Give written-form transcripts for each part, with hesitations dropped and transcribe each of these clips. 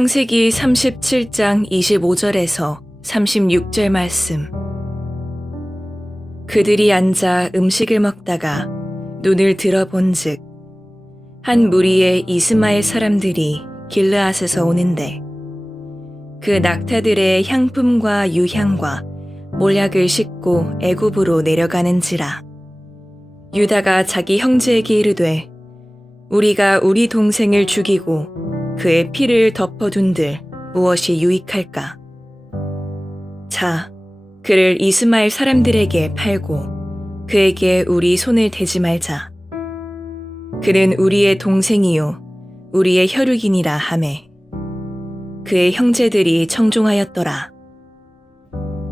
창세기 37장 25절에서 36절 말씀. 그들이 앉아 음식을 먹다가 눈을 들어본즉 한 무리의 이스마엘 사람들이 길르앗에서 오는데 그 낙타들의 향품과 유향과 몰약을 싣고 애굽으로 내려가는지라. 유다가 자기 형제에게 이르되 우리가 우리 동생을 죽이고 그의 피를 덮어둔들 무엇이 유익할까? 자, 그를 이스마엘 사람들에게 팔고 그에게 우리 손을 대지 말자. 그는 우리의 동생이요 우리의 혈육이니라 하매 그의 형제들이 청종하였더라.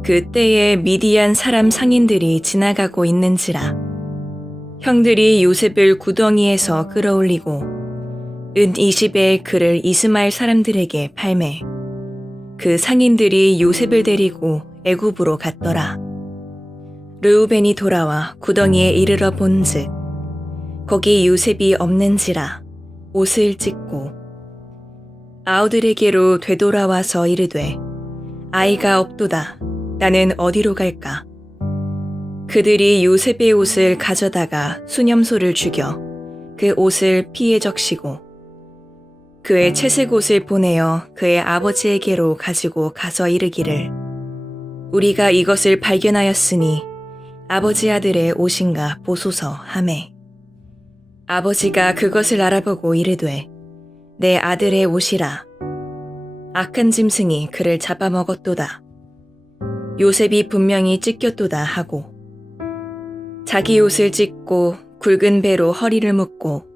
그때에 미디안 사람 상인들이 지나가고 있는지라. 형들이 요셉을 구덩이에서 끌어올리고 은 20에 그를 이스마엘 사람들에게 팔매 그 상인들이 요셉을 데리고 애굽으로 갔더라. 르우벤이 돌아와 구덩이에 이르러 본즉 거기 요셉이 없는지라 옷을 찢고 아우들에게로 되돌아와서 이르되 아이가 없도다. 나는 어디로 갈까? 그들이 요셉의 옷을 가져다가 수념소를 죽여 그 옷을 피에 적시고 그의 채색 옷을 보내어 그의 아버지에게로 가지고 가서 이르기를 우리가 이것을 발견하였으니 아버지 아들의 옷인가 보소서 하매 아버지가 그것을 알아보고 이르되 내 아들의 옷이라. 악한 짐승이 그를 잡아먹었도다. 요셉이 분명히 찢겼도다 하고 자기 옷을 찢고 굵은 배로 허리를 묶고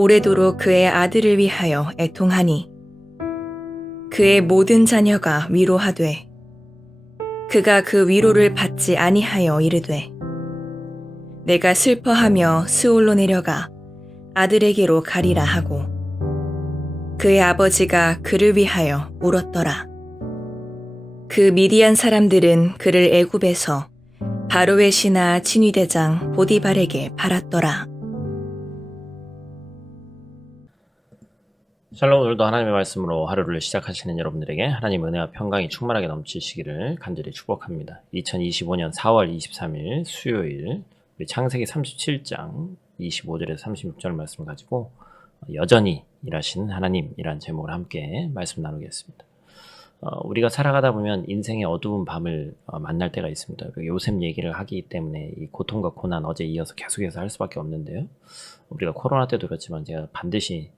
오래도록 그의 아들을 위하여 애통하니 그의 모든 자녀가 위로하되 그가 그 위로를 받지 아니하여 이르되 내가 슬퍼하며 스올로 내려가 아들에게로 가리라 하고 그의 아버지가 그를 위하여 울었더라. 그 미디안 사람들은 그를 애굽에서 바로의 신하 친위대장 보디발에게 팔았더라. 샬롬. 오늘도 하나님의 말씀으로 하루를 시작하시는 여러분들에게 하나님 은혜와 평강이 충만하게 넘치시기를 간절히 축복합니다. 2025년 4월 23일 수요일 우리 창세기 37장 25절에서 36절 말씀을 가지고 여전히 일하시는 하나님이라는 제목으로 함께 말씀 나누겠습니다. 우리가 살아가다 보면 인생의 어두운 밤을 만날 때가 있습니다. 요셉 얘기를 하기 때문에 이 고통과 고난 어제 이어서 계속해서 할 수밖에 없는데요. 우리가 코로나 때도 그렇지만 제가 반드시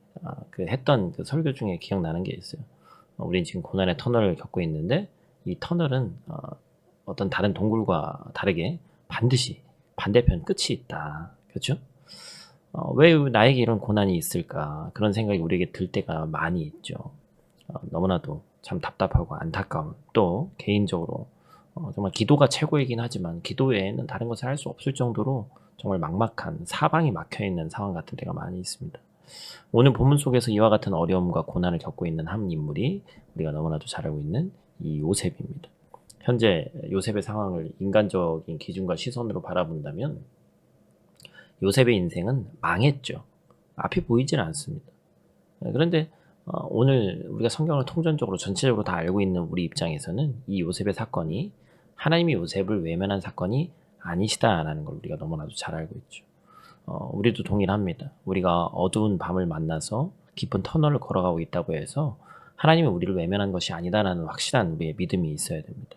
했던 그 설교 중에 기억나는 게 있어요. 우린 지금 고난의 터널을 겪고 있는데 이 터널은 어떤 다른 동굴과 다르게 반드시 반대편 끝이 있다. 그렇죠? 왜 나에게 이런 고난이 있을까? 그런 생각이 우리에게 들 때가 많이 있죠. 너무나도 참 답답하고 안타까운, 또 개인적으로 정말 기도가 최고이긴 하지만 기도 외에는 다른 것을 할 수 없을 정도로 정말 막막한 사방이 막혀있는 상황 같은 때가 많이 있습니다. 오늘 본문 속에서 이와 같은 어려움과 고난을 겪고 있는 한 인물이 우리가 너무나도 잘 알고 있는 이 요셉입니다. 현재 요셉의 상황을 인간적인 기준과 시선으로 바라본다면 요셉의 인생은 망했죠. 앞이 보이질 않습니다. 그런데 오늘 우리가 성경을 통전적으로 전체적으로 다 알고 있는 우리 입장에서는 이 요셉의 사건이 하나님이 요셉을 외면한 사건이 아니시다라는 걸 우리가 너무나도 잘 알고 있죠. 우리도 동일합니다. 우리가 어두운 밤을 만나서 깊은 터널을 걸어가고 있다고 해서 하나님이 우리를 외면한 것이 아니다라는 확실한 우리의 믿음이 있어야 됩니다.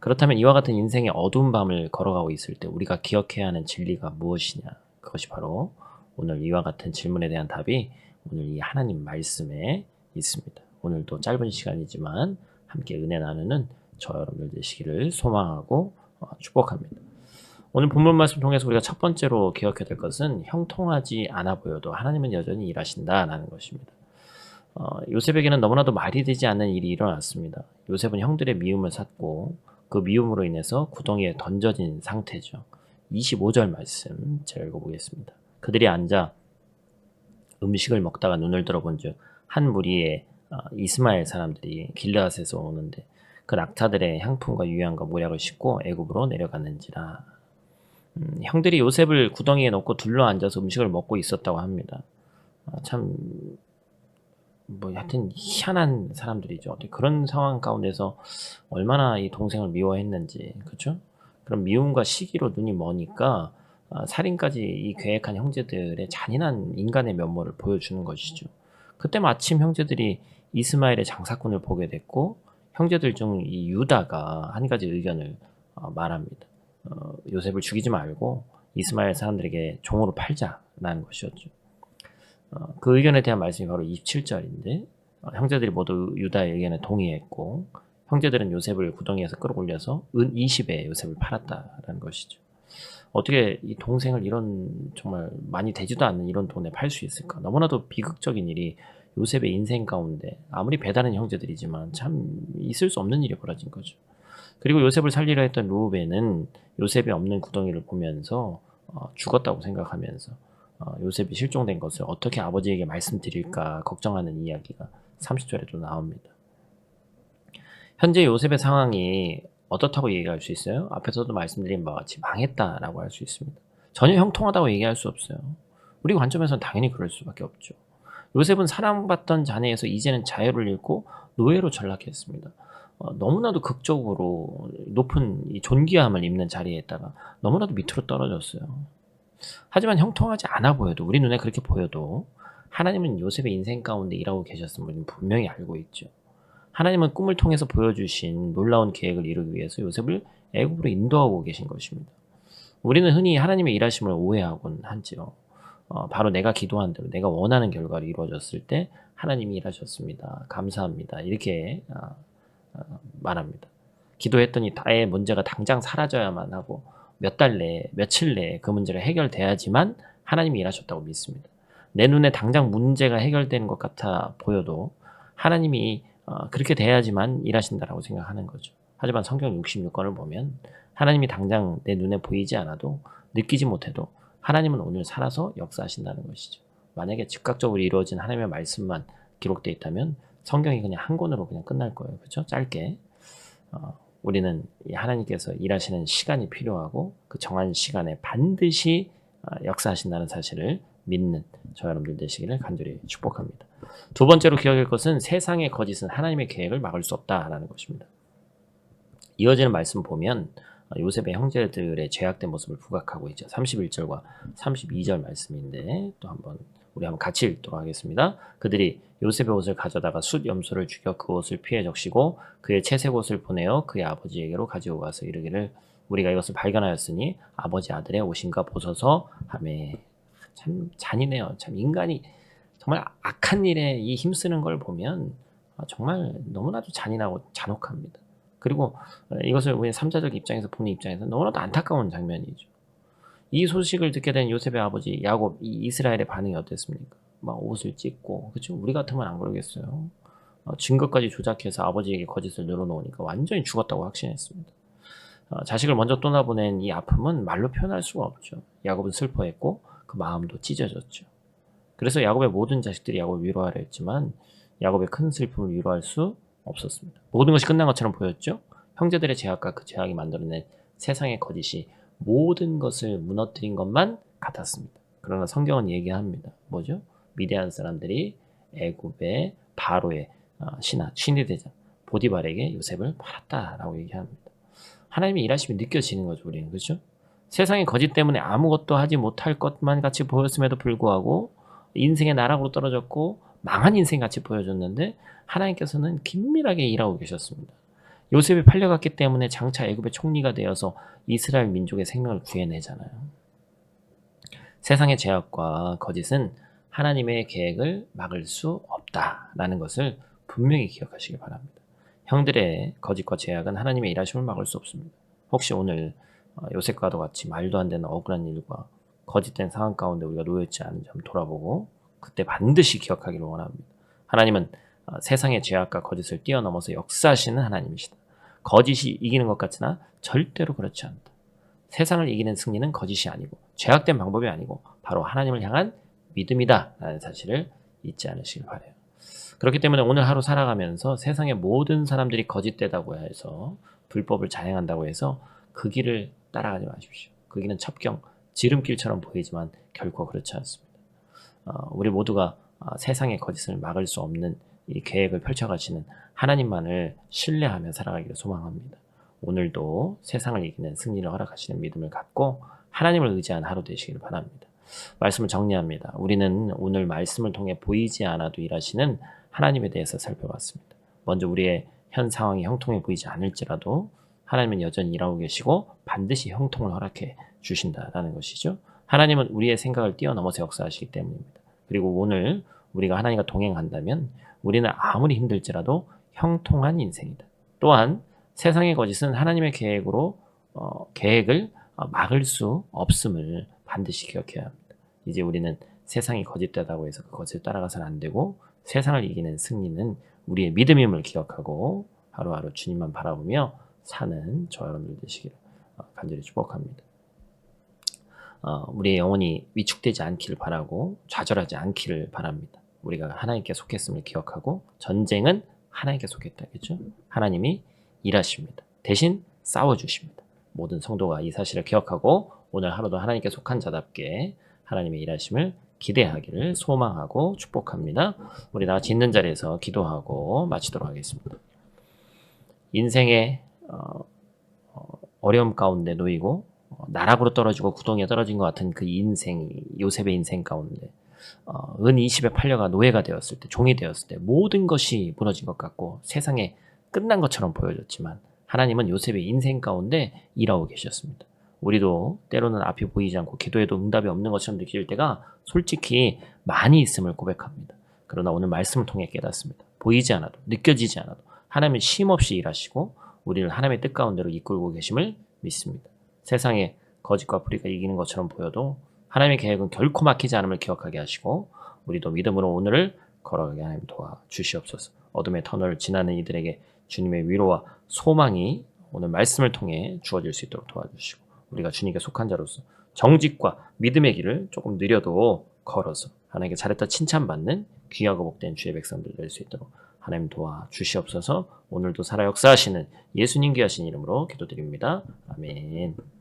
그렇다면 이와 같은 인생의 어두운 밤을 걸어가고 있을 때 우리가 기억해야 하는 진리가 무엇이냐? 그것이 바로 오늘 이와 같은 질문에 대한 답이 오늘 이 하나님 말씀에 있습니다. 오늘도 짧은 시간이지만 함께 은혜 나누는 저 여러분들 되시기를 소망하고 축복합니다. 오늘 본문 말씀 통해서 우리가 첫 번째로 기억해야 될 것은 형통하지 않아 보여도 하나님은 여전히 일하신다라는 것입니다. 요셉에게는 너무나도 말이 되지 않는 일이 일어났습니다. 요셉은 형들의 미움을 샀고 그 미움으로 인해서 구덩이에 던져진 상태죠. 25절 말씀 제가 읽어보겠습니다. 그들이 앉아 음식을 먹다가 눈을 들어본즉 한 무리의 이스마엘 사람들이 길르앗에서 오는데 그 낙타들의 향품과 유향과 모략을 싣고 애굽으로 내려갔는지라. 형들이 요셉을 구덩이에 넣고 둘러앉아서 음식을 먹고 있었다고 합니다. 참 뭐 하여튼 희한한 사람들이죠. 어떻게 그런 상황 가운데서 얼마나 이 동생을 미워했는지, 그렇죠? 그런 미움과 시기로 눈이 머니까 살인까지 이 계획한 형제들의 잔인한 인간의 면모를 보여주는 것이죠. 그때 마침 형제들이 이스마엘의 장사꾼을 보게 됐고 형제들 중 이 유다가 한 가지 의견을 말합니다. 요셉을 죽이지 말고 이스마엘 사람들에게 종으로 팔자라는 것이었죠. 그 의견에 대한 말씀이 바로 27절인데 형제들이 모두 유다의 의견에 동의했고 형제들은 요셉을 구덩이에서 끌어올려서 은 20에 요셉을 팔았다라는 것이죠. 어떻게 이 동생을 이런 정말 많이 되지도 않는 이런 돈에 팔 수 있을까? 너무나도 비극적인 일이 요셉의 인생 가운데 아무리 배다른 형제들이지만 참 있을 수 없는 일이 벌어진 거죠. 그리고 요셉을 살리려 했던 루벤은 요셉이 없는 구덩이를 보면서 죽었다고 생각하면서 요셉이 실종된 것을 어떻게 아버지에게 말씀드릴까 걱정하는 이야기가 30절에도 나옵니다. 현재 요셉의 상황이 어떻다고 얘기할 수 있어요? 앞에서도 말씀드린 바와 같이 망했다라고 할 수 있습니다. 전혀 형통하다고 얘기할 수 없어요. 우리 관점에서는 당연히 그럴 수밖에 없죠. 요셉은 사랑받던 자녀에서 이제는 자유를 잃고 노예로 전락했습니다. 너무나도 극적으로 높은 이 존귀함을 입는 자리에 있다가 너무나도 밑으로 떨어졌어요. 하지만 형통하지 않아 보여도 우리 눈에 그렇게 보여도 하나님은 요셉의 인생 가운데 일하고 계셨음을 분명히 알고 있죠. 하나님은 꿈을 통해서 보여주신 놀라운 계획을 이루기 위해서 요셉을 애굽으로 인도하고 계신 것입니다. 우리는 흔히 하나님의 일하심을 오해하곤 하지요. 바로 내가 기도한 대로 내가 원하는 결과로 이루어졌을 때 하나님이 일하셨습니다. 감사합니다. 이렇게 말합니다. 기도했더니 나의 문제가 당장 사라져야만 하고 몇 달 내에 며칠 내에 그 문제가 해결돼야지만 하나님이 일하셨다고 믿습니다. 내 눈에 당장 문제가 해결되는 것 같아 보여도 하나님이 그렇게 돼야지만 일하신다라고 생각하는 거죠. 하지만 성경 66권을 보면 하나님이 당장 내 눈에 보이지 않아도 느끼지 못해도 하나님은 오늘 살아서 역사하신다는 것이죠. 만약에 즉각적으로 이루어진 하나님의 말씀만 기록되어 있다면 성경이 그냥 한 권으로 그냥 끝날 거예요. 그렇죠? 짧게. 우리는 하나님께서 일하시는 시간이 필요하고 그 정한 시간에 반드시 역사하신다는 사실을 믿는 저 여러분들 되시기를 간절히 축복합니다. 두 번째로 기억할 것은 세상의 거짓은 하나님의 계획을 막을 수 없다라는 것입니다. 이어지는 말씀 보면 요셉의 형제들의 죄악된 모습을 부각하고 있죠. 31절과 32절 말씀인데 또 우리 한번 같이 읽도록 하겠습니다. 그들이 요셉의 옷을 가져다가 숫 염소를 죽여 그 옷을 피해 적시고 그의 채색 옷을 보내어 그의 아버지에게로 가지고 가서 이르기를 우리가 이것을 발견하였으니 아버지 아들의 옷인가 보소서 하매. 참 잔인해요. 참 인간이 정말 악한 일에 이 힘쓰는 걸 보면 정말 너무나도 잔인하고 잔혹합니다. 그리고 이것을 우리 3자적 입장에서 보는 입장에서 너무나도 안타까운 장면이죠. 이 소식을 듣게 된 요셉의 아버지 야곱, 이 이스라엘의 반응이 어땠습니까? 막 옷을 찢고, 그렇죠? 우리 같으면 안 그러겠어요. 증거까지 조작해서 아버지에게 거짓을 늘어놓으니까 완전히 죽었다고 확신했습니다. 자식을 먼저 떠나보낸 이 아픔은 말로 표현할 수가 없죠. 야곱은 슬퍼했고 그 마음도 찢어졌죠. 그래서 야곱의 모든 자식들이 야곱을 위로하려 했지만 야곱의 큰 슬픔을 위로할 수 없었습니다. 모든 것이 끝난 것처럼 보였죠. 형제들의 죄악과 그 죄악이 만들어낸 세상의 거짓이 모든 것을 무너뜨린 것만 같았습니다. 그러나 성경은 얘기합니다. 뭐죠? 미디안 사람들이 애굽의 바로의 신이 되자 보디발에게 요셉을 팔았다라고 얘기합니다. 하나님의 일하심이 느껴지는 거죠. 우리는. 그렇죠? 세상의 거짓 때문에 아무것도 하지 못할 것만 같이 보였음에도 불구하고 인생의 나락으로 떨어졌고 망한 인생 같이 보여줬는데 하나님께서는 긴밀하게 일하고 계셨습니다. 요셉이 팔려갔기 때문에 장차 애굽의 총리가 되어서 이스라엘 민족의 생명을 구해내잖아요. 세상의 죄악과 거짓은 하나님의 계획을 막을 수 없다라는 것을 분명히 기억하시기 바랍니다. 형들의 거짓과 죄악은 하나님의 일하심을 막을 수 없습니다. 혹시 오늘 요셉과도 같이 말도 안 되는 억울한 일과 거짓된 상황 가운데 우리가 놓여있지 않은지 한번 돌아보고 그때 반드시 기억하기를 원합니다. 하나님은 세상의 죄악과 거짓을 뛰어넘어서 역사하시는 하나님이시다. 거짓이 이기는 것 같으나 절대로 그렇지 않다. 세상을 이기는 승리는 거짓이 아니고 죄악된 방법이 아니고 바로 하나님을 향한 믿음이다 라는 사실을 잊지 않으시길 바라요. 그렇기 때문에 오늘 하루 살아가면서 세상의 모든 사람들이 거짓되다고 해서 불법을 자행한다고 해서 그 길을 따라가지 마십시오. 그 길은 첩경, 지름길처럼 보이지만 결코 그렇지 않습니다. 우리 모두가 세상의 거짓을 막을 수 없는 이 계획을 펼쳐가시는 하나님만을 신뢰하며 살아가기를 소망합니다. 오늘도 세상을 이기는 승리를 허락하시는 믿음을 갖고 하나님을 의지한 하루 되시기를 바랍니다. 말씀을 정리합니다. 우리는 오늘 말씀을 통해 보이지 않아도 일하시는 하나님에 대해서 살펴봤습니다. 먼저 우리의 현 상황이 형통해 보이지 않을지라도 하나님은 여전히 일하고 계시고 반드시 형통을 허락해 주신다라는 것이죠. 하나님은 우리의 생각을 뛰어넘어서 역사하시기 때문입니다. 그리고 오늘 우리가 하나님과 동행한다면 우리는 아무리 힘들지라도 형통한 인생이다. 또한 세상의 거짓은 하나님의 계획을 막을 수 없음을 반드시 기억해야 합니다. 이제 우리는 세상이 거짓되다고 해서 그 것을 따라가서는 안 되고 세상을 이기는 승리는 우리의 믿음임을 기억하고 하루하루 주님만 바라보며 사는 저 여러분들 되시기를 간절히 축복합니다. 우리의 영혼이 위축되지 않기를 바라고 좌절하지 않기를 바랍니다. 우리가 하나님께 속했음을 기억하고 전쟁은 하나님께 속했다겠죠? 하나님이 일하십니다. 대신 싸워주십니다. 모든 성도가 이 사실을 기억하고 오늘 하루도 하나님께 속한 자답게 하나님의 일하심을 기대하기를 소망하고 축복합니다. 우리 다 같이 있는 자리에서 기도하고 마치도록 하겠습니다. 인생의 어려움 가운데 놓이고 나락으로 떨어지고 구덩이에 떨어진 것 같은 그 인생, 요셉의 인생 가운데 은 20에 팔려가 노예가 되었을 때, 종이 되었을 때 모든 것이 무너진 것 같고 세상에 끝난 것처럼 보여졌지만 하나님은 요셉의 인생 가운데 일하고 계셨습니다. 우리도 때로는 앞이 보이지 않고 기도해도 응답이 없는 것처럼 느낄 때가 솔직히 많이 있음을 고백합니다. 그러나 오늘 말씀을 통해 깨닫습니다. 보이지 않아도 느껴지지 않아도 하나님은 쉼없이 일하시고 우리를 하나님의 뜻 가운데로 이끌고 계심을 믿습니다. 세상에 거짓과 불의가 이기는 것처럼 보여도 하나님의 계획은 결코 막히지 않음을 기억하게 하시고 우리도 믿음으로 오늘을 걸어가게 하나님 도와주시옵소서. 어둠의 터널을 지나는 이들에게 주님의 위로와 소망이 오늘 말씀을 통해 주어질 수 있도록 도와주시고 우리가 주님께 속한 자로서 정직과 믿음의 길을 조금 느려도 걸어서 하나님께 잘했다 칭찬받는 귀하고 복된 주의 백성들 될 수 있도록 하나님 도와주시옵소서. 오늘도 살아 역사하시는 예수님 귀하신 이름으로 기도드립니다. 아멘.